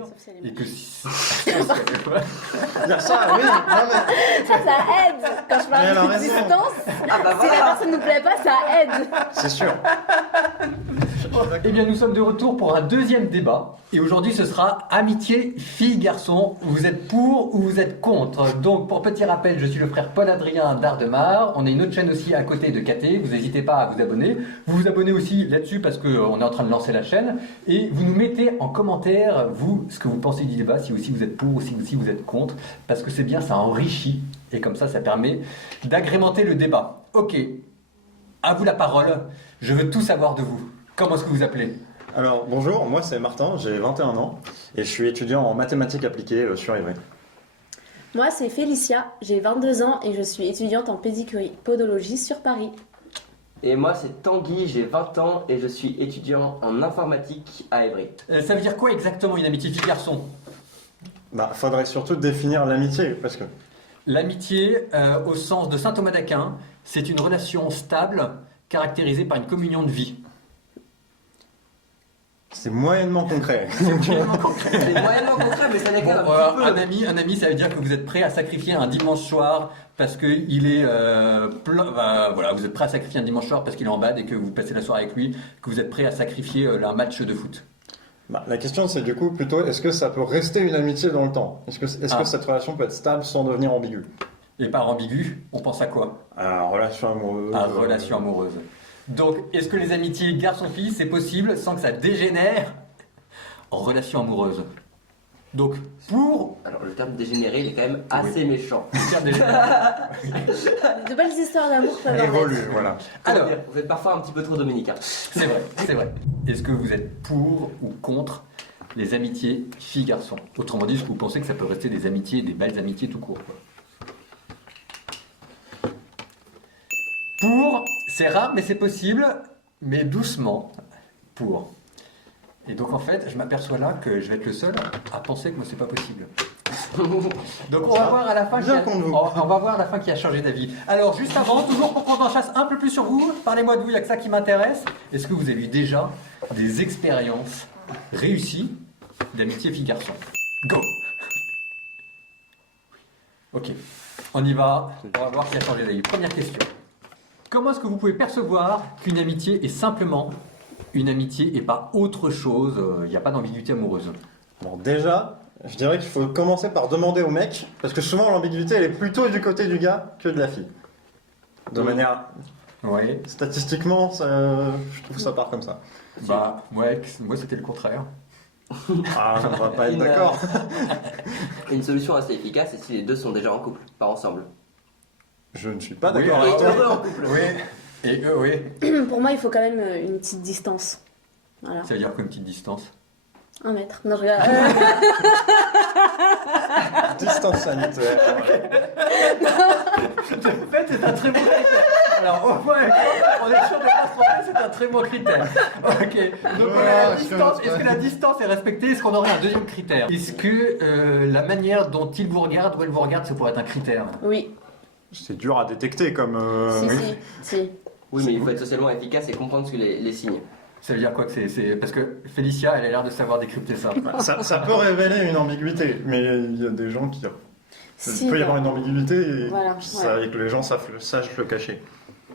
dire. Sauf si elle est Et que moche. si... Il y a ça, oui. Non, mais Ça aide. Quand je Mais elle a parle de raison. distance, Ah bah si la voilà. personne ne nous plaît pas, ça aide. c'est sûr. Eh bien, nous sommes de retour pour un deuxième débat. Et aujourd'hui, ce sera amitié fille-garçon. Vous êtes pour ou vous êtes contre? Donc, pour petit rappel, je suis le frère Paul-Adrien d'Ardemar. On a une autre chaîne aussi à côté de KT. Vous n'hésitez pas à vous abonner. Vous vous abonnez aussi là-dessus parce qu'on est en train de lancer la chaîne. Et vous nous mettez en commentaire, vous, ce que vous pensez du débat, si aussi vous êtes pour ou si aussi vous êtes contre. Parce que c'est bien, ça enrichit. Et comme ça permet d'agrémenter le débat. Ok, à vous la parole. Je veux tout savoir de vous. Comment est-ce que vous appelez? Alors, bonjour, moi c'est Martin, j'ai 21 ans et je suis étudiant en mathématiques appliquées sur Ivry. Moi, c'est Félicia, j'ai 22 ans et je suis étudiante en pédicurie, podologie sur Paris. Et moi c'est Tanguy, j'ai 20 ans et je suis étudiant en informatique à Évry. Ça veut dire quoi exactement une amitié fille-garçon? Bah, faudrait surtout définir l'amitié parce que L'amitié, au sens de saint Thomas d'Aquin, c'est une relation stable caractérisée par une communion de vie. c'est moyennement concret. C'est moyennement concret. C'est moyennement concret mais ça Bon, décale un petit peu. un ami, ça veut dire que vous êtes prêt à sacrifier un dimanche soir parce qu'il est voilà, vous êtes prêt à sacrifier un dimanche soir parce qu'il est en bad et que vous passez la soirée avec lui, que vous êtes prêt à sacrifier un match de foot. Bah, la question c'est du coup plutôt est-ce que ça peut rester une amitié dans le temps? Est-ce que Ah. cette relation peut être stable sans devenir ambiguë? Et par ambigu, on pense à quoi? À relation amoureuse. À relation amoureuse. Donc, est-ce que les amitiés garçon-fille, c'est possible sans que ça dégénère en relation amoureuse? Donc, pour... Alors le terme dégénéré il est quand même assez méchant. le terme dégénère. De belles histoires d'amour peuvent en Évolue, être. voilà. Alors, Vous êtes parfois un petit peu trop dominicain. c'est vrai, c'est vrai. Est-ce que vous êtes pour ou contre les amitiés filles-garçons? Autrement dit, est-ce que vous pensez que ça peut rester des amitiés, des belles amitiés tout court, quoi? Pour, c'est rare, mais c'est possible, mais doucement. Pour. Et donc en fait, je m'aperçois là que je vais être le seul à penser que moi c'est pas possible. Donc on va voir à la fin Bien contre vous. on va voir à la fin qui a changé d'avis. Alors juste avant, toujours pour qu'on en chasse un peu plus sur vous, parlez-moi de vous, il n'y a que ça qui m'intéresse. Est-ce que vous avez eu déjà des expériences réussies d'amitié fille-garçon? Go. Ok, on y va, on va voir qui a changé d'avis. Première question. Comment est-ce que vous pouvez percevoir qu'une amitié est simplement une amitié et pas autre chose? Il n'y a pas d'ambiguïté amoureuse. Bon, déjà, je dirais qu'il faut commencer par demander au mec, parce que souvent l'ambiguïté elle est plutôt du côté du gars que de la fille. De manière Oui. statistiquement, je trouve ça part comme ça. Bah ouais, moi c'était le contraire. Ah, on va pas être Une, d'accord. Une solution assez efficace c'est si les deux sont déjà en couple, pas ensemble. Je ne suis pas Oui, d'accord alors- avec toi. Heureux en couple. Oui. Et eux, oui. Pour moi, il faut quand même une petite distance. Voilà. Ça veut dire quoi une petite distance? 1 mètre. Non, je rigole. Distance sanitaire. En fait, c'est un très bon critère. Alors, au moins, on est sûr de pas se tromper, c'est un très bon critère. Ok. Donc, on a la distance. Est-ce que la distance est respectée? Est-ce qu'on aurait un deuxième critère? Est-ce que la manière dont il vous regarde ou elle vous regarde, ça pourrait être un critère? Oui, C'est dur à détecter comme. si. Oui mais il faut être socialement efficace et comprendre ce que les signes. Ça veut dire quoi que c'est... Parce que Félicia, elle a l'air de savoir décrypter ça. Ça peut révéler une ambiguïté, mais il y a des gens qui. Si, Il peut y bah, avoir une ambiguïté et, voilà, et que les gens sachent le cacher.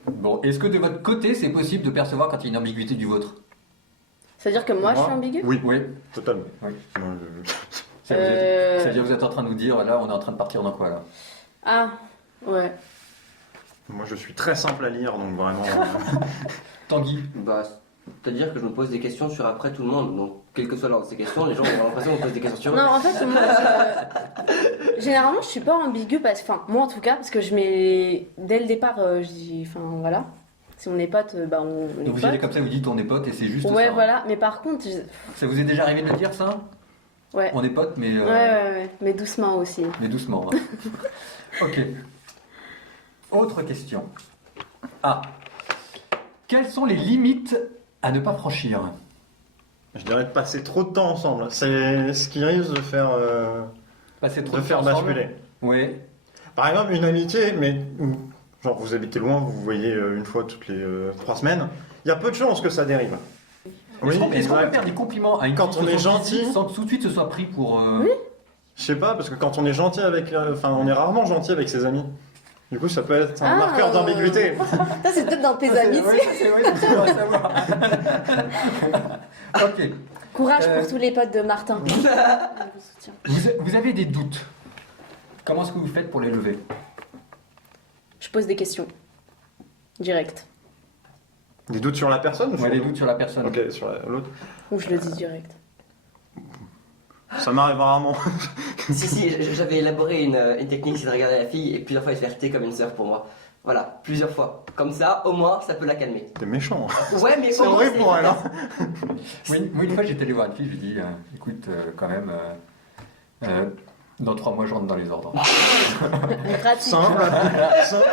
Bon, est-ce que de votre côté, c'est possible de percevoir quand il y a une ambiguïté du vôtre? Ça veut dire que moi, je suis ambiguë? Oui, Oui. totalement. Oui. Moi, Ça veut dire, ça veut dire que vous êtes en train de nous dire, là, on est en train de partir dans quoi, là? Ah, ouais. moi, je suis très simple à lire, donc vraiment. Tanguy? Bah, c'est-à-dire que je me pose des questions sur après tout le monde, donc quelle que soit l'ordre de ces questions, les gens ont l'impression qu'on me pose des questions sur eux. Non, en fait, moi, généralement, je suis pas ambiguë, enfin, moi en tout cas, parce que je mets, dès le départ, je dis, enfin, voilà, si on est potes, bah, on est Donc vous y allez potes. comme ça, vous dites on est potes et c'est juste Ouais, ça. voilà, mais par contre, Ça vous est déjà arrivé de le dire, ça? ouais. On est potes, mais, Ouais, mais doucement aussi. mais doucement. Hein. Ok. Autre question. Ah. Quelles sont les limites à ne pas franchir? Je dirais de passer trop de temps ensemble. C'est ce qui risque de faire, Passer trop de de faire temps ensemble? basculer. Oui. Par exemple, une amitié, mais genre vous habitez loin, vous vous voyez une fois toutes les 3 semaines, il y a peu de chances que ça dérive. Oui, Est-ce qu'on peut exact. faire des compliments à une Quand fille on sur est son gentil. physique sans que tout de suite ce soit pris pour... Je sais pas, parce que quand on est gentil avec... Enfin, on est rarement gentil avec ses amis. Du coup, ça peut être un marqueur d'ambiguïté. Ça, c'est peut-être dans tes Ça, c'est- amis, oui, tu sais. ça, c'est oui, c'est bon à savoir. Ok. Courage pour tous les potes de Martin. Je vous soutiens. Vous avez des doutes. Comment est-ce que vous faites pour les lever? Je pose des questions. Direct. Des doutes sur la personne ou Ouais, sur des l'autre? doutes sur la personne. Ok, sur l'autre. Ou je le dis direct. Ça m'arrive rarement. Si, j'avais élaboré une technique, c'est de regarder la fille et plusieurs fois elle se fait traiter comme une sœur pour moi. Voilà, plusieurs fois. Comme ça, au moins, ça peut la calmer. T'es méchant. Ouais, mais C'est au moins, horrible pour elle. Hein. Moi, une fois, j'étais allé voir une fille, je lui ai dit, écoute, quand même, dans 3 mois, je rentre dans les ordres. Pratique. Simple,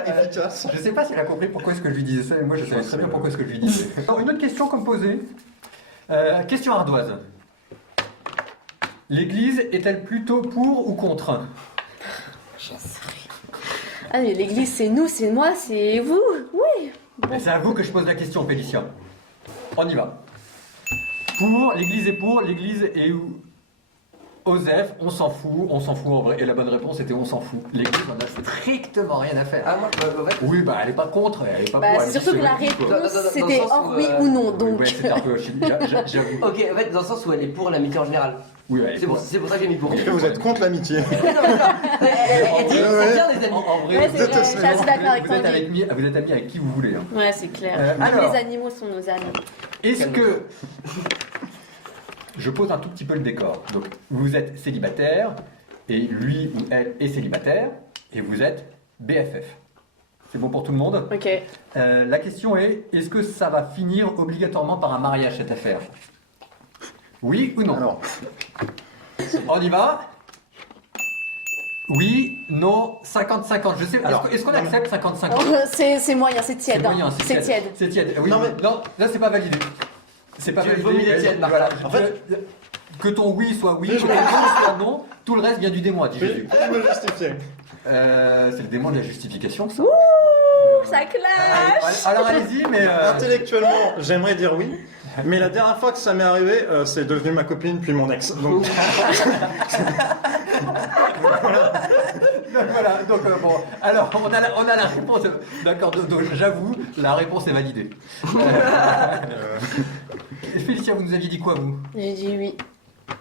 efficace. Je sais pas si elle a compris pourquoi est-ce que je lui disais ça, mais moi, je savais très bien pourquoi est-ce que je lui disais. Alors, une autre question comme posée. Question ardoise. L'Église est-elle plutôt pour ou contre? Ah, mais l'église, c'est nous, c'est moi, c'est vous. Oui. Et c'est à vous que je pose la question, Félicia. On y va. Pour, l'Église est pour, l'Église est où? Osef, on s'en fout en vrai. Et la bonne réponse était on s'en fout. L'Église en a strictement rien à faire. Ah, moi, en fait, Oui, bah elle est pas contre, elle est pas Bah, pour. c'est elle surtout dit que la oui, quoi. réponse, Dans le c'était sens or où, oui ou non, Oui, donc. ouais, c'était un peu j'avoue. ok, en fait, dans le sens où elle est pour l'amitié en général. Oui, elle est pour. C'est pour ça que j'ai mis pour. Est-ce que vous êtes contre l'amitié? Elle dit, c'est bien les amis. En vrai, Ouais, c'est vrai, je suis assez d'accord avec vous êtes Tanguy. vous êtes amis avec qui vous voulez. Hein. Ouais, c'est clair. Même alors. les animaux sont nos amis. Est-ce que. Je pose un tout petit peu le décor. Donc, vous êtes célibataire, et lui ou elle est célibataire, et vous êtes BFF. C'est bon pour tout le monde? Ok. La question est que ça va finir obligatoirement par un mariage, cette affaire? Oui ou non? Alors, On y va? Oui, non, 50-50. Je sais. Alors, Est-ce qu'on accepte 50-50? C'est moyen, c'est C'est tiède. moyen, Hein. C'est tiède. C'est tiède. Oui, Non, non, mais- là c'est pas validé. C'est pas Tu validé. vomis les tièdes, Martin. Voilà. En fait- Que ton oui soit oui, Mais que je ton me- non soit non, tout le reste vient du démon, dit Jésus. je me justifier. C'est le démon de la justification, ça. Ça clash. Alors allez-y, mais. Intellectuellement, j'aimerais dire oui. Mais la dernière fois que ça m'est arrivé, c'est devenu ma copine puis mon ex. Donc, Donc voilà, donc bon, alors on a la réponse, d'accord, donc j'avoue, la réponse est validée. Félicia, vous nous aviez dit quoi vous? J'ai dit oui.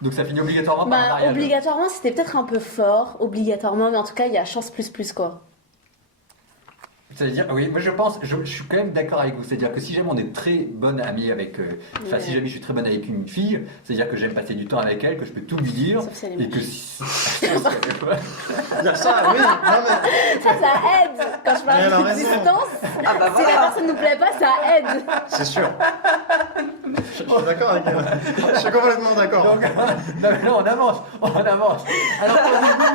Donc ça finit obligatoirement par un Bah, mariage. obligatoirement, c'était peut-être un peu fort, obligatoirement, mais en tout cas, il y a chance plus quoi. C'est-à-dire, oui, moi je suis quand même d'accord avec vous, c'est-à-dire que si jamais on est très bonne amie avec, enfin si Ouais. jamais je suis très bonne avec une fille, c'est-à-dire que j'aime passer du temps avec elle, que je peux tout lui dire, Sauf si elle est et que moche. si... il y a ça, oui. Non, mais Ça aide. Quand je Mais elle a parle de raison. distance, Ah bah si la voilà. personne nous plaît pas, ça aide. c'est sûr. Je suis d'accord avec elle. Je suis complètement d'accord. Donc, non, mais non, on avance. Alors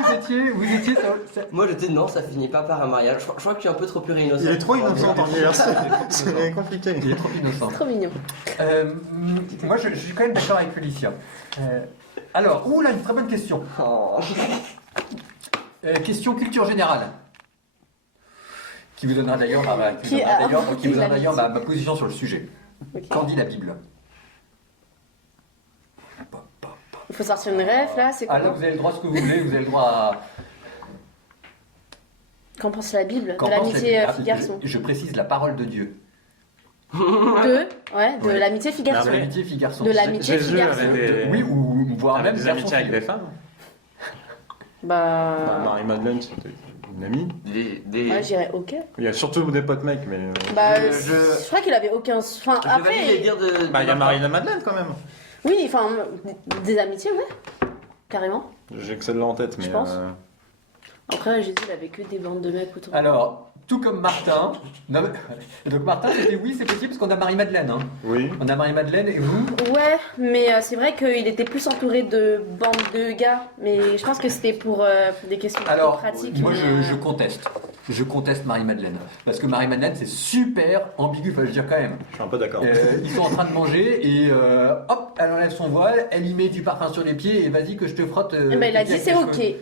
vous étiez Moi, je dis non, ça finit pas par un mariage. Je crois que tu es un peu trop pur et innocent. Il est trop innocent en hier. C'est compliqué. il est trop innocent. Trop mignon. Moi je suis quand même d'accord avec Félicia. Alors, là, une très bonne question. Oh. Question culture générale. Qui vous donnera d'ailleurs Qui l'amitié. ma position sur le sujet. Ok. Qu'en dit la Bible? Il faut sortir une rêve là, c'est Ah là, quoi? vous avez le droit à ce que vous voulez, vous avez le droit à... Qu'en pense la Bible Qu'en de pense l'amitié la- fille-garçon? je précise la parole de Dieu. De Ouais. l'amitié fille-garçon. De l'amitié fille-garçon. De l'amitié Jésus fille-garçon. avait des, Oui, ou voire avait même des garçon amitiés avec fille. des femmes. Bah, Bah. Marie-Madeleine, c'était une amie. Ouais, j'irais ok. Il y a surtout des potes mecs, mais. Bah, Je- je crois qu'il avait aucun. Enfin, Je vais valider les après. dires de. Bah, il y a Marie-Madeleine quand même. Oui, enfin, des amitiés, ouais. Carrément. J'ai que celle-là en tête, mais. Je pense. Après, Jésus, il avait que des bandes de mecs autour. Alors, tout comme Martin. Non, mais- donc Martin, c'était oui, c'est possible parce qu'on a Marie-Madeleine. Hein. Oui. On a Marie-Madeleine et vous? Ouais, mais c'est vrai qu'il était plus entouré de bandes de gars. Mais je pense que c'était pour des questions Alors, pratiques. moi mais, je conteste. Je conteste Marie-Madeleine. Parce que Marie-Madeleine, c'est super ambigu, faut le dire quand même. Je suis un peu d'accord. Ils sont en train de manger et hop, elle enlève son voile, elle y met du parfum sur les pieds et vas-y que je te frotte. Eh ben, il a tes pieds dit c'est avec ok. les cheveux.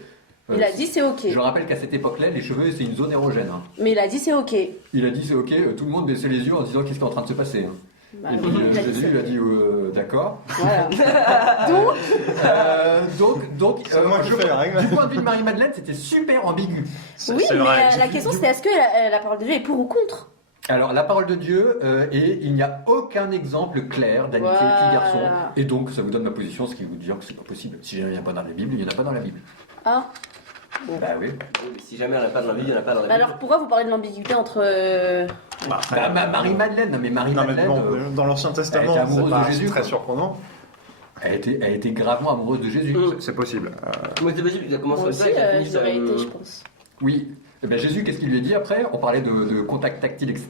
Il a dit c'est ok. Je rappelle qu'à cette époque-là, les cheveux, c'est une zone érogène. Hein. Mais il a dit c'est ok. Il a dit c'est ok, tout le monde baissait les yeux en disant qu'est-ce qui est en train de se passer. Hein. Bah, Et oui, puis il a dit Jésus ça. lui a dit d'accord. Voilà. Donc, C'est moi qui fais la règle. du point de vue de Marie-Madeleine, c'était super ambigu. Oui, C'est mais vrai. la question c'était est-ce que la parole de Dieu est pour ou contre? Alors, la parole de Dieu, et il n'y a aucun exemple clair d'amitié Voilà. fille-garçon. Et donc, ça vous donne ma position, ce qui vous dit que c'est pas possible. Si il n'y en a pas dans la Bible, il n'y en a pas dans la Bible. Ah. Bah oui. Si jamais on n'a pas dans la vie, il n'y en a pas dans la vie. Alors pourquoi vous parlez de l'ambiguïté entre. Bah, Bah, Marie-Madeleine, non mais non, mais Marie-Madeleine, bon, dans l'Ancien elle était Testament, amoureuse c'est pas de Jésus, très quoi. surprenant. elle était gravement amoureuse de Jésus. C'est possible. Moi, c'est possible, ça commence Moi comme aussi, ça et ça finit je l'aurais été, je pense. Oui. Eh ben, Jésus, qu'est-ce qu'il lui a dit après? On parlait de contact tactile, etc.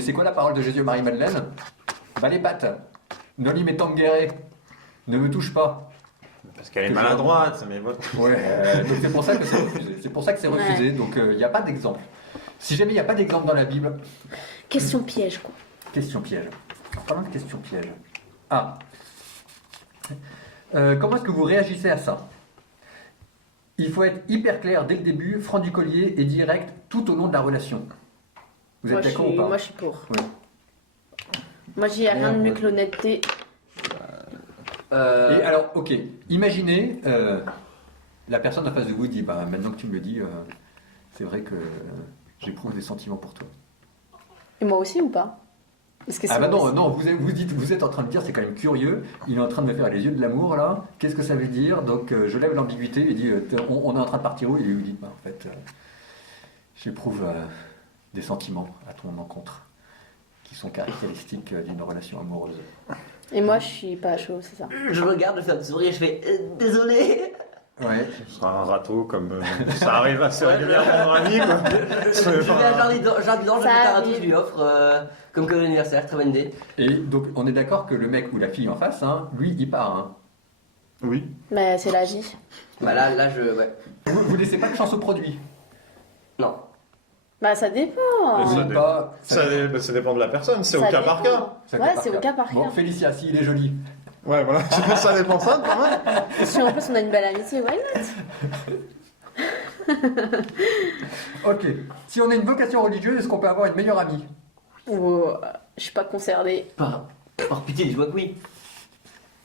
C'est quoi la parole de Jésus à Marie-Madeleine? Bah les pattes. Non li m'étant guéré. Ne me touche pas. Parce qu'elle est maladroite, mais bon. Ouais, donc c'est pour ça que c'est refusé. C'est pour ça que c'est refusé. Donc il n'y a pas d'exemple. Si jamais il n'y a pas d'exemple dans la Bible, Question piège, quoi. question piège. En parlant de question piège. Ah. Comment est-ce que vous réagissez à ça? Il faut être hyper clair dès le début, franc du collier et direct tout au long de la relation. Vous êtes d'accord ou pas? Moi je suis pour. Ouais. Moi j'y ai rien de mieux que l'honnêteté. Et alors, ok, imaginez, la personne en face de vous dit, bah maintenant que tu me le dis, c'est vrai que j'éprouve des sentiments pour toi. Et moi aussi ou pas? Parce que Ah c'est bah moi non, aussi. non, vous êtes en train de dire, c'est quand même curieux, il est en train de me faire les yeux de l'amour là, qu'est-ce que ça veut dire? Donc je lève l'ambiguïté, il dit, on est en train de partir où? Et il lui dit, bah en fait, j'éprouve des sentiments à ton encontre, qui sont caractéristiques d'une relation amoureuse. Et moi je suis pas chaud, c'est ça. Je regarde, je fais un petit sourire, je fais désolé. Ouais. Ce sera un râteau comme ça arrive assez régulièrement dans la vie, quoi. Je vais à Jardin d'Ange, Ça j'invite un râteau, arrive. je lui offre comme cadeau d'anniversaire, très bonne idée. Et donc on est d'accord que le mec ou la fille en face, hein, lui, il part. Hein. Oui. Mais c'est la vie. Bah là, ouais. Vous laissez pas de chance au produit. Non. Bah ça dépend. Ça Vous dépend. pas, Ça dépend de la personne, c'est au Ça cas par dépend. cas. ça Ouais, par c'est au cas par Bon, cas. Félicia, s'il est joli. Ouais, voilà, ça dépend ça quand même. Si en plus on a une belle amitié, why not? Ok. Si on a une vocation religieuse, est-ce qu'on peut avoir une meilleure amie? Ou je suis pas concernée. Par pitié, dis-moi que oui.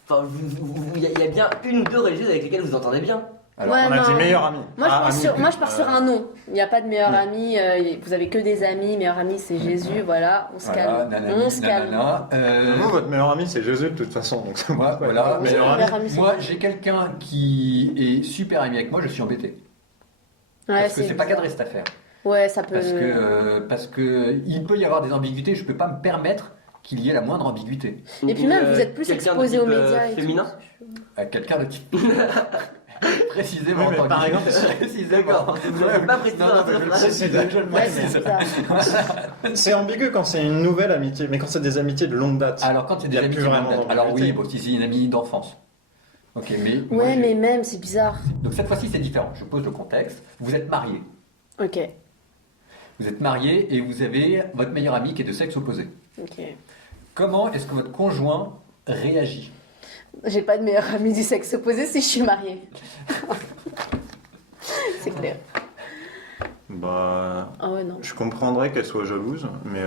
Enfin, il y a bien une ou deux religieuses avec lesquelles vous entendez bien. Alors, Ouais, On a non. dit meilleur ami. Moi je, Ah, pars ami, sur, moi, je pars sur un nom. Il n'y a pas de meilleur Ouais. ami. Vous avez que des amis. Meilleur ami c'est Jésus. Voilà, on se voilà, calme. nanani, On se calme. nanana, Vous, votre meilleur ami, c'est Jésus de toute façon. Donc c'est moi, voilà. Oui, meilleur ami. meilleur ami, c'est Moi, vrai. j'ai quelqu'un qui est super ami avec moi, je suis embêté. Ouais, Parce que c'est pas bizarre. cadré cette affaire. Ouais, ça peut. Parce que il peut y avoir des ambiguïtés, je peux pas me permettre qu'il y ait la moindre ambiguïté. Et puis même, vous êtes plus quelqu'un exposé de aux type, médias. et tout. féminin. À quelqu'un de type. Précisément. Oui, mais tant par qu'il- exemple, précisément. D'accord. Vous n'avez pas précisé Non, dans non, votre mais phrase. je le Ouais, précise. c'est bizarre. C'est ambigu quand c'est une nouvelle amitié, mais quand c'est des amitiés de longue date. Alors quand c'est Il des y a amis plus qui vraiment vont être- Alors oui, d'ambiguïté. bon, si c'est une amie d'enfance. Ok, mais. moi, Ouais, j'ai- mais même, c'est bizarre. Donc cette fois-ci c'est différent. Je pose le contexte. Vous êtes marié. Ok. Vous êtes marié et vous avez votre meilleur ami qui est de sexe opposé. Ok. Comment est-ce que votre conjoint réagit? J'ai pas de meilleur ami du sexe opposé si je suis mariée. C'est clair. Bah. Ah ouais, non. Je comprendrais qu'elle soit jalouse, mais.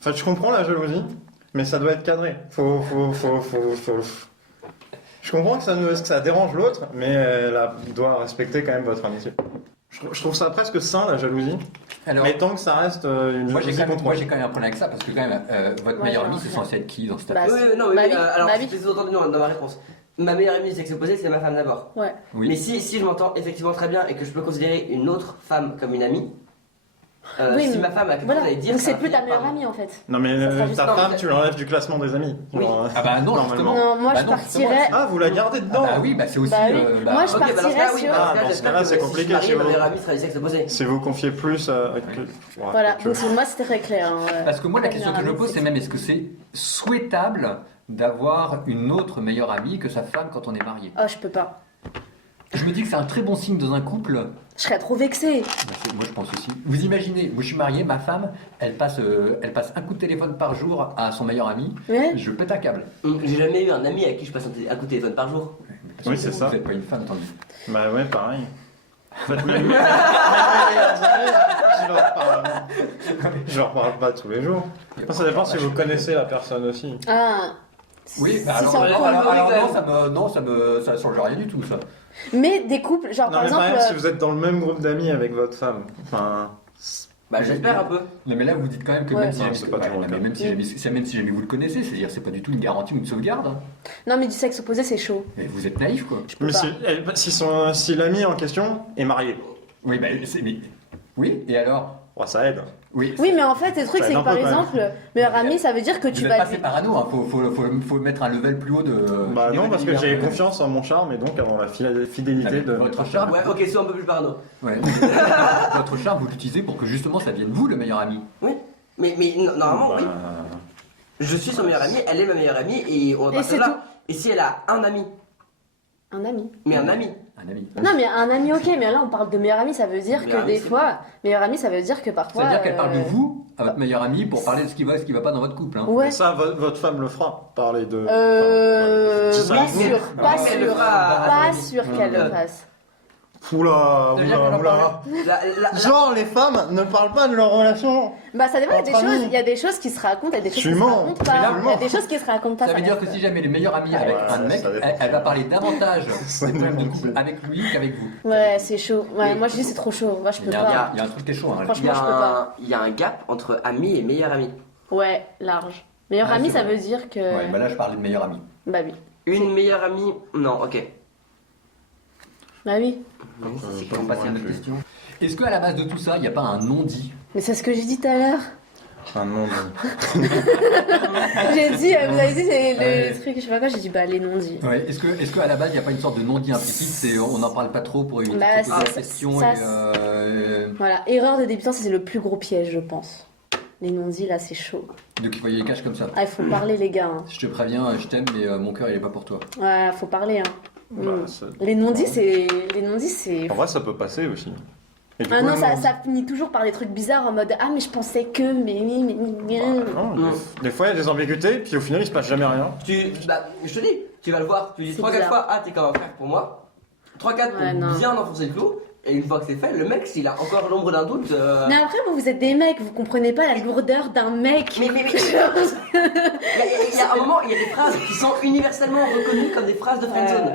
Enfin, je comprends la jalousie, mais ça doit être cadré. Je comprends que ça dérange l'autre, mais elle doit respecter quand même votre amitié. Je trouve ça presque sain, la jalousie, Alors, mais tant que ça reste une moi j'ai jalousie quand, même- moi, contrôlée. j'ai quand même un problème avec ça parce que quand même votre Ouais, meilleur j'ai ami un c'est problème. censé être qui dans cette Bah, affaire? Oui, non, Ma mais vie. alors, Ma vie. je entendu dans ma réponse. Ma meilleure amie du sexe opposé, c'est ma femme d'abord. Ouais. Oui. Mais si je m'entends effectivement très bien et que je peux considérer une autre femme comme une amie, Oui, si mais ma femme a quelque Voilà. chose à dire, Donc ça c'est va plus ta finir meilleure par- amie en fait. Non, mais Ça sera juste ta pas- femme, tu l'enlèves du classement des amis. Oui. Genre, Ah bah non, normalement. justement. Non, moi Bah je non, justement. partirais. Ah, vous la gardez Ah dedans bah oui, bah c'est aussi. Bah oui. Moi, je Ok, bah dans ce partirais cas, oui, sur- dans ce Ah, cas, dans ce j'espère cas-là, que c'est si je compliqué, suis marié, c'est ma bon. meilleure amie sera du sexe opposé. Si vous confiez plus à... Voilà. Donc pour moi c'était très clair. hein, ouais. Parce que moi la Ta question que je meilleure me pose amie, c'est même est-ce que c'est souhaitable d'avoir une autre meilleure amie que sa femme quand on est marié? Oh, je peux pas. Je me dis que c'est un très bon signe dans un couple. Je serais trop vexée. Moi je pense aussi. Vous imaginez, moi je suis marié, ma femme, elle passe un coup de téléphone par jour à son meilleur ami. Ouais. Je pète un câble. J'ai jamais eu un ami à qui je passe un coup de téléphone par jour. Parce Oui, que c'est vous ça. n'êtes pas une femme, tant mieux. Bah ouais, pareil. En fait, même Je leur parle pas tous les jours. Après, ça dépend si vous connaissez la personne aussi. Ah. Oui, bah Si alors, c'est en alors, couple, non, ça change rien du tout, ça. Mais des couples, genre Non, par mais par exemple. exemple, si vous êtes dans le même groupe d'amis avec votre femme, enfin. Bah, j'espère un peu. Non, mais là, vous dites quand même que Ouais. même si Non, jamais, c'est pas toujours le cas. même si jamais vous le connaissez, c'est-à-dire c'est pas du tout une garantie ou une sauvegarde. Hein. Non, mais du sexe opposé, c'est chaud. Mais vous êtes naïf, quoi. Je peux Mais pas. si l'ami en question est marié, Oui, bah, oui, et alors ouais, ça aide. Oui, Oui, mais en fait, le truc, Ça c'est aide que un par peu, quand même. exemple, meilleur ami, ça veut dire que vous tu n'êtes vas. pas assez parano, hein. faut mettre un level plus haut de. Bah non, parce que j'ai fidélité. confiance en mon charme et donc en la fidélité Avec de. votre charme. Ouais, ok, sois un peu plus parano. Ouais. Votre charme, vous l'utilisez pour que justement ça devienne vous le meilleur ami. Oui. Mais normalement, Bah, oui. Je suis son meilleur ami, elle est ma meilleure amie et on va Et partir c'est là. tout. Et si elle a un ami, Un ami. mais un ami, Un ami. Non, mais un ami, ok, mais là, on parle de meilleur ami, ça veut dire Meilleur que ami, des c'est fois, meilleur ami, ça veut dire que Ça parfois. veut dire qu'elle parle de euh, vous à votre meilleur ami pour parler de ce qui va et ce qui va pas dans votre couple. Hein. Ouais. Mais ça, votre femme le fera, parler de. Pas Enfin, sûr, pas Oui, mais elle le sûr, fera à pas son sûr qu'elle le fasse. Oula, Ça veut dire qu'elle en oula. Genre, les femmes ne parlent pas de leur relation. Bah ça dépend, il y a des Entre amis. choses, il y a des choses qui se racontent, il y a des choses qui se Absolument. racontent Mais là, pas. Il y a des choses qui se racontent pas. Ça veut dire que reste. si jamais elle est meilleure amie avec Ouais, un mec, ça dépend. elle va parler davantage Ça des problèmes de dépend. couple avec lui qu'avec vous. Ouais, c'est chaud. Ouais, Mais- moi je dis c'est trop chaud. Moi je peux Il y, a, pas. il y a un truc qui est chaud. Hein. Franchement, je peux pas. il y a un gap entre ami et meilleur ami. Ouais, large. Meilleur Ah, ami, c'est ça vrai. veut dire que. Ouais, bah là je parlais de meilleur ami. Bah oui. Une meilleure amie, non, ok. Bah oui. On va passer à notre question. Est-ce qu'à la base de tout ça, il n'y a pas un non-dit? Mais c'est ce que j'ai dit tout à l'heure. Ah non, J'ai dit, vous avez dit c'est Ouais. le truc, je sais pas quoi, j'ai dit bah les non-dits. Ouais, est-ce qu'à la base, il n'y a pas une sorte de non-dit implicite? C'est on n'en parle pas trop pour éviter Bah, de poser la ça- question ça- et Voilà, erreur de débutant, c'est le plus gros piège, je pense. Les non-dits là, c'est chaud. de qu'il voyait les caches comme ça. Ah, il faut parler, les gars. Hein. Je te préviens, je t'aime, mais mon cœur il est pas pour toi. Ouais, faut parler. Hein. Bah, Mm. ça- Les non-dits, c'est. Les non-dits, c'est. En vrai, ça peut passer aussi. Et du Ah coup, non, le ça, non- ça finit toujours par des trucs bizarres en mode ah, mais je pensais que. Mais. Non, Non. des fois, il y a des ambiguïtés, puis au final, il se passe jamais rien. Bah, je te dis, tu vas le voir, tu dis C'est 3-4 bizarre. fois, ah, t'es comme un frère pour moi. 3-4 Ouais, non. pour bien enfoncer le clou. Et une fois que c'est fait, le mec, s'il a encore l'ombre d'un doute. Mais après, vous êtes des mecs, vous comprenez pas la lourdeur d'un mec. Mais- il y a un moment, il y a des phrases qui sont universellement reconnues comme des phrases de friendzone.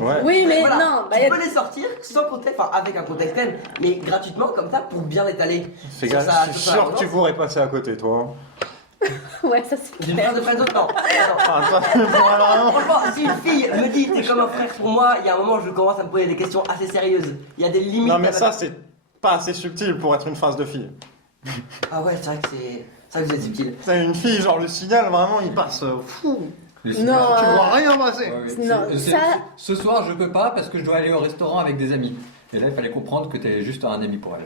Ouais. Oui, mais Voilà, non, bah, tu y a- peux les sortir sans contexte, enfin avec un contexte même, mais gratuitement comme ça pour bien l'étaler. Fais Sur gaffe, sa- je suis sur sa sûr que tu relance. pourrais passer à côté, toi. Ouais, ça c'est D'une clair. phrase de friendzone, non. Attends. Ah, toi, tu pourrais vraiment. Franchement, si une fille me dit t'es comme un frère pour moi, il y a un moment je commence à me poser des questions assez sérieuses. Il y a des limites. Non, mais à ça, ma- c'est pas assez subtil pour être une phrase de fille. Ah ouais, c'est vrai que vous êtes subtil. C'est une fille, genre le signal, vraiment, il passe fou. Les Non, situations- Tu vois rien passer. Ouais, ouais. Non, ça- Ce soir, je peux pas parce que je dois aller au restaurant avec des amis. Et là, il fallait comprendre que tu es juste un ami pour elle.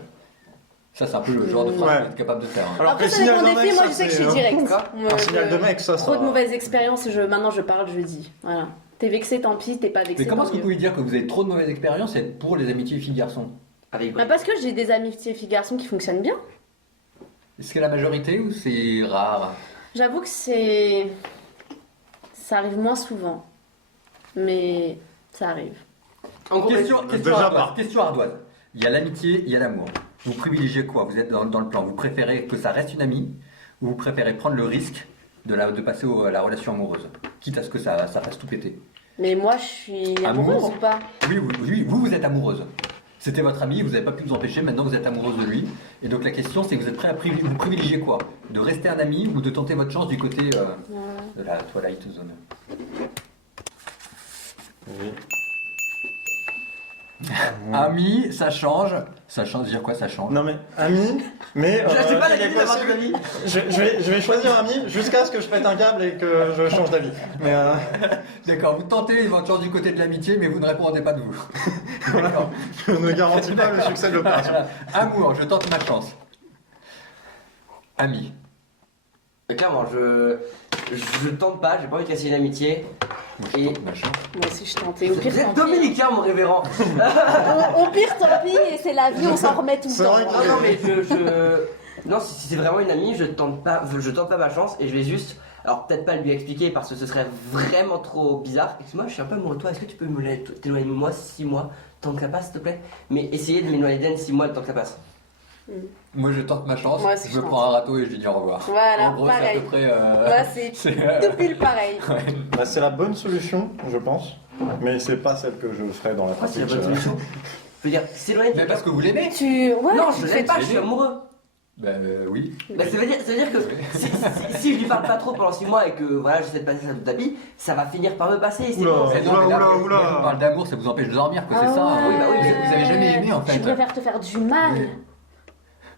Ça, c'est un peu le genre de phrase Ouais. que tu es capable de faire. hein. Alors Après, que ça le dépend signal des d'un filles, mec, moi ça, je sais que je c'est, suis direct. Quoi Moi, Un signal de mec, ça. Trop de ça- mauvaises expériences, maintenant je parle, je dis. Voilà. T'es vexé, tant pis, t'es pas vexé. Mais comment tant est-ce que vous mieux. pouvez dire que vous avez trop de mauvaises expériences et pour les amitiés filles-garçons? Avec Bah parce que j'ai des amitiés filles-garçons qui fonctionnent bien. Est-ce que c'est la majorité ou c'est rare? J'avoue que c'est. Ça arrive moins souvent. Mais ça arrive. En gros, Question Déjà ardoise. pas. Question ardoise. Il y a l'amitié, il y a l'amour. Vous privilégiez quoi? Vous êtes dans le plan. Vous préférez que ça reste une amie ou vous préférez prendre le risque de passer à la relation amoureuse? Quitte à ce que ça fasse tout péter. Mais moi je suis Amour. amoureuse ou pas? Oui, vous êtes amoureuse. C'était votre ami, vous n'avez pas pu vous empêcher, maintenant vous êtes amoureuse de lui. Et donc la question c'est, vous êtes prêt à vous privilégier quoi? De rester un ami ou de tenter votre chance du côté de la Twilight Zone? Oui. Ami, ça change dire quoi ça change? Non mais ami, mais je sais pas il est l'habitude d'avoir possible- des amis. je vais choisir ami jusqu'à ce que je pète un câble et que je change d'avis. Mais D'accord, vous tentez votre chance du côté de l'amitié, mais vous ne répondez pas de vous. D'accord. je ne garantis pas le succès de l'opération. Amour, je tente ma chance. Ami. Mais clairement, je tente pas, j'ai pas envie de casser une amitié. Moi, je Et- tente ma chance. Moi aussi je tentais. Au pire, Vous êtes tant pis. dominicain, mon révérend. Au pire, tant pis, et c'est la vie, on s'en remet tout le C'est temps. vrai que- Non, mais non, si c'est vraiment une amie, je tente pas ma chance et je vais juste. Alors, peut-être pas lui expliquer parce que ce serait vraiment trop bizarre. Excuse-moi, je suis un peu amoureux de toi, est-ce que tu peux t'éloigner de moi 6 mois, tant que ça passe, s'il te plaît? Mais essayer de m'éloigner d'elle 6 mois, le temps que ça passe. Moi, je tente ma chance. Moi aussi, je je me tente. prends un râteau et je lui dis au revoir. Voilà, En gros, c'est à pareil. peu près. Là, c'est c'est, tout pile pareil. ouais. Bah, c'est la bonne solution, je pense. Mais c'est pas celle que je ferai dans la Pourquoi c'est la pratique. bonne solution? Je veux dire, s'éloigner de Mais quelqu'un. parce que vous l'aimez. Ouais, Non, tu je fais- l'aime pas, je suis amoureux. Oui. Bah, ça veut dire que si je lui parle pas trop pendant 6 mois et que voilà, j'essaie de passer ça sous le tapis, ça va finir par me passer. C'est Oula. bon. Mais non, mais là, moi, je vous parle d'amour, ça vous empêche de dormir, quoi, c'est Ah ça. hein. ouais. Oui, bah oui, Vous avez jamais aimé en fait. Je préfère te faire du mal. Oui.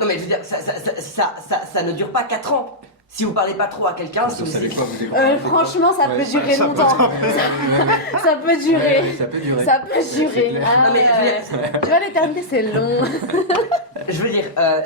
Non, mais je veux dire, ça ne dure pas 4 ans. Si vous parlez pas trop à quelqu'un, si Vous vous savez quoi, vous découvrirez quoi. Franchement, ça Ouais. peut durer Ça peut longtemps. Ça peut durer. Ouais, ça peut durer. Ça peut C'est durer. clair. Ah, Non, mais je veux dire, tu vois, l'éternité, c'est long. je veux dire,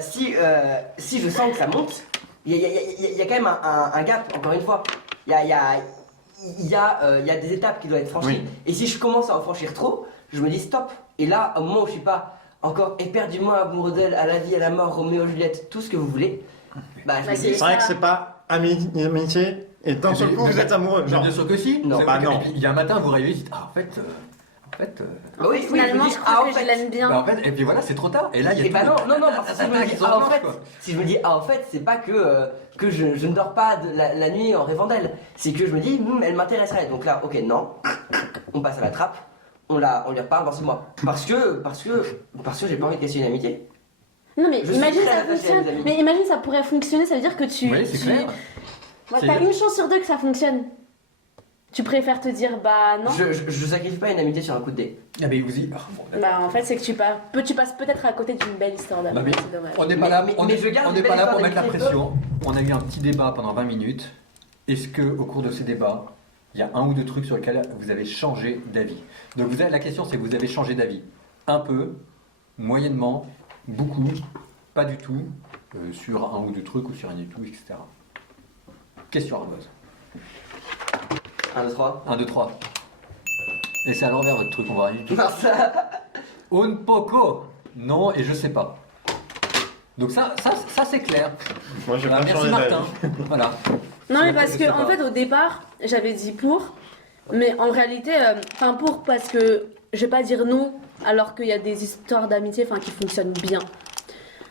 si je sens que ça monte, il y a quand même un gap, encore une fois. Il y a des étapes qui doivent être franchies. Oui. Et si je commence à en franchir trop, je me dis stop. Et là, au moment où je suis pas encore éperdument amoureux d'elle, à la vie, à la mort, Roméo, Juliette, tout ce que vous voulez, bah je Bah, me c'est dis, C'est vrai que c'est pas amitié et d'un seul coup vous êtes amoureux. Mais Genre, bien sûr que si. Non, C'est bah vrai que- non. et puis, il y a un matin, vous réveillez, vous dites, en fait. bah oui, oui, Finalement, me je dis, crois en que je fait, l'aime bien. Bah, en fait, et puis voilà, c'est trop tard. Et là, il y a Et bah tout non, le- parce que si je me dis, qui se ah, en lance, fait, quoi. si je me dis, ah, en fait, c'est pas que je ne dors pas la nuit en rêvant d'elle. C'est que je me dis, elle m'intéresserait. Donc là, ok, non, on passe à la trappe, on lui reparle dans 6 mois. Parce que j'ai pas envie de casser une amitié. Non, mais Je suis imagine très ça attaché à fonctionne. mes amis. Mais imagine ça pourrait fonctionner, ça veut dire que tu. Oui, c'est clair. Ouais, C'est- t'as une chance sur deux que ça fonctionne. Tu préfères te dire, bah non. Je sacrifie pas une amitié sur un coup de dé. Ah, mais vous y. Ah, bon, d'accord. Bah en fait, c'est que tu passes peut-être à côté d'une belle histoire Bah, d'amour. mais C'est dommage. on n'est Mais- pas là, mais- on mais est- je garde on une n'est pas belle là pour histoire mettre la d'amitié, pression. On a eu un petit débat pendant 20 minutes. Est-ce que au cours de ces débats, il y a un ou deux trucs sur lesquels vous avez changé d'avis? Donc la question, c'est que vous avez changé d'avis un peu, moyennement, beaucoup, pas du tout, sur un ou deux trucs ou sur rien du tout, etc. Question ardoise. 1, 2, 3. 1, 2, 3. Et c'est à l'envers votre truc, on voit rien du tout. Non, ça. Un poco. Non, et je sais pas. Donc ça c'est clair. moi j'ai Voilà, pas merci changé Martin. d'avis. Voilà. Non, mais Je parce sais que pas. en fait, au départ, j'avais dit pour, mais en réalité, enfin pour parce que je vais pas dire non alors qu'il y a des histoires d'amitié, enfin qui fonctionnent bien.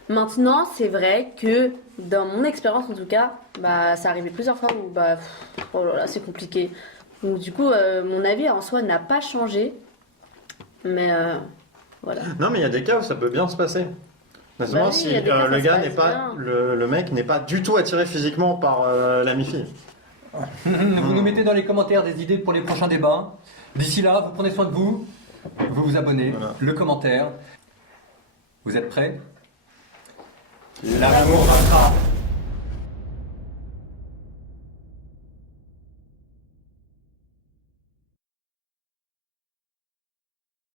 Maintenant, c'est vrai que dans mon expérience en tout cas, bah ça arrivait plusieurs fois où bah oh là là, c'est compliqué. Donc du coup, mon avis en soi n'a pas changé, mais voilà. Non mais il y a des cas où ça peut bien se passer. Notamment Bah oui, si il y a des cas, le ça se gars passe n'est pas bien. le mec n'est pas du tout attiré physiquement par l'ami-fille. Vous nous mettez dans les commentaires des idées pour les prochains débats. D'ici là, vous prenez soin de vous, vous vous abonnez, Voilà. le commentaire. Vous êtes prêts? L'amour vaincra.